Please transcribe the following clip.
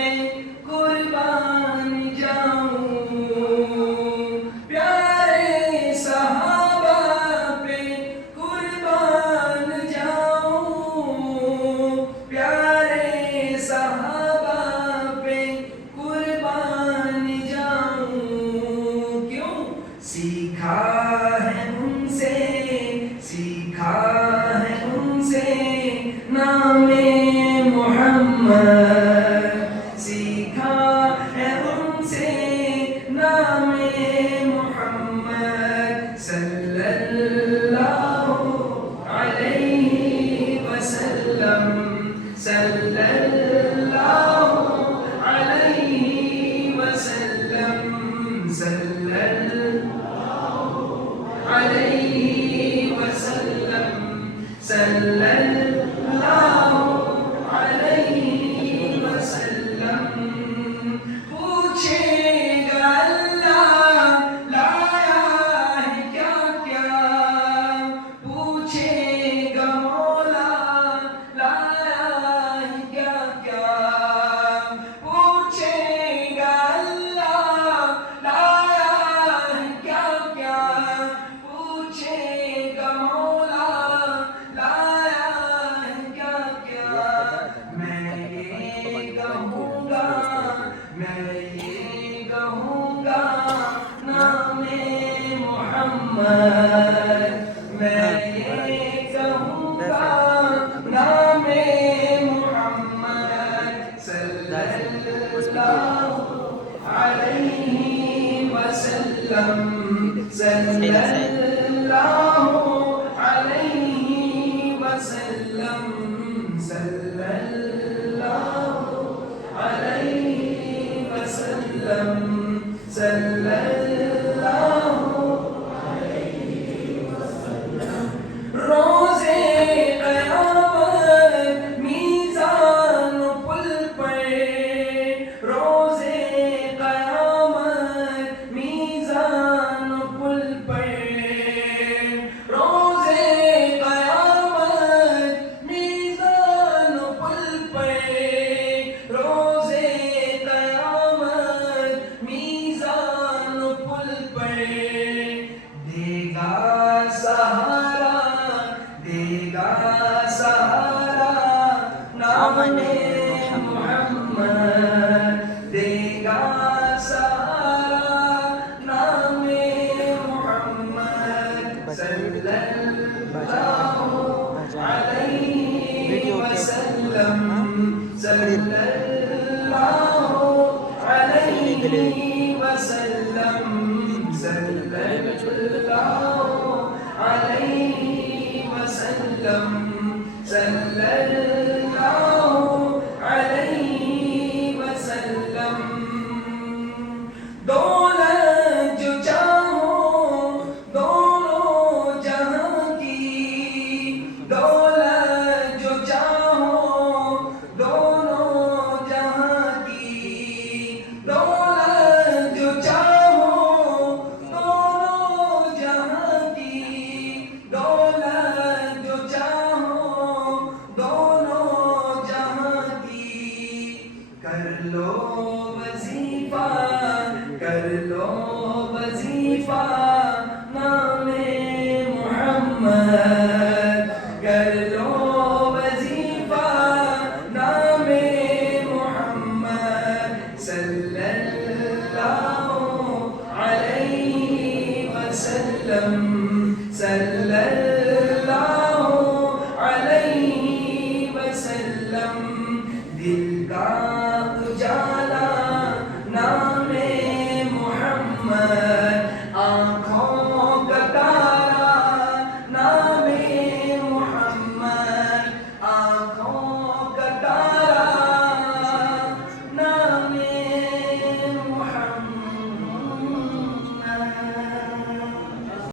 پہ قربان جاؤں، پیارے صحابہ پہ قربان جاؤں، پیارے صحابہ پہ قربان جاؤں، کیوں؟ سیکھا ہے ان سے، سیکھا ہے ان سے نام محمد، سیکھا ہے ان سے نام محمد صلی اللہ علیہ وسلم، صلی اللہ علیہ وسلم، صلی اللہ علیہ وسلم، صلی اللہ علیہ وسلم۔ پوچھے گا اللہ لایا ہے کیا کیا، پوچھے گا مولا لایا ہے کیا کیا، پوچھے گا اللہ لایا ہے کیا کیا، پوچھے گا مولا لایا ہے کیا کیا۔ میں یہ کہوں گا، میں یہ کہوں گا نام محمد، میں یہ کہوں گا نام محمد صلی اللہ علیہ وسلم، صلی اللہ علیہ وسلم، صلی اللہ علیہ وسلم، صلی اللہ علیہ وسلم۔ روزے قیامت میزان و پل پر، روزے قیامت میزان و پل پر، روزے قیامت میزان و پل پر، روزے قیامت میزان و پل پر، دے گا سہارا، دے گا سہارا نام محمد، دے گا سہارا نام محمد صلی اللہ علیہ وسلم، صلی اللہ علیہ وسلم، صلی اللہ علیہ وسلم، صلی اللہ علیہ وسلم۔ دولت جو چاہو دونوں جہاں کی، دولت جو چاہو دونوں جہاں کی، دولت جو چاہو دونوں جہاں کی، دولت جو چاہو دونوں جہاں کی، کر لو وظیفہ، کر لو وظیفہ